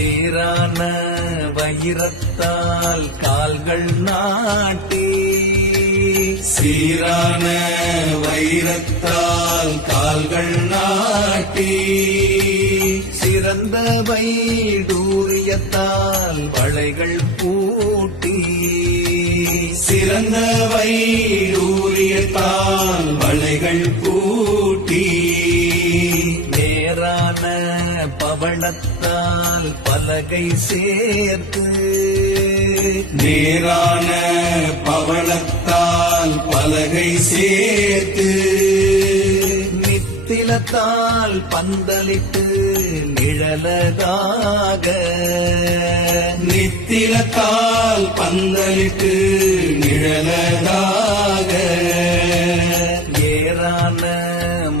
நேரான வைரத்தால் கால்கள் நாட்டி சீரான வைரத்தால் கால்கள் நாட்டி சிறந்த வைடூரியத்தால் வளைகள் பூட்டி சிறந்த வைடூரியத்தால் வளைகள் பூட்டி நேரான பவளத்தால் பலகை சேர்த்து நேரான பவளத்தால் பலகை சேர்த்து நித்திலத்தால் பந்தலிட்டு நிழலதாக நித்திலத்தால் பந்தலிட்டு நிழலதாக ஏரான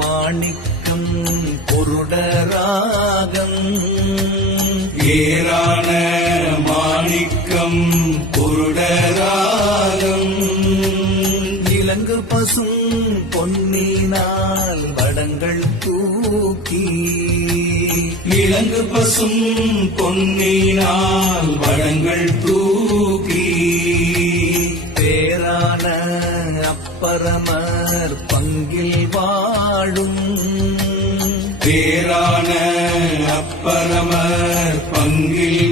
மாணிக்கம் பொருடராகம் ஏரான மாணிக்கம் பொருடராகம் இலங்கு பசும் பொன்னினால் வடங்கள் தூக்கி இலங்கு பசும் பொன்னினால் வடங்கள் தூக்கி பேரான அப்பரமர் பங்கில் வாழும் பேரான அப்பரமர் பங்கில்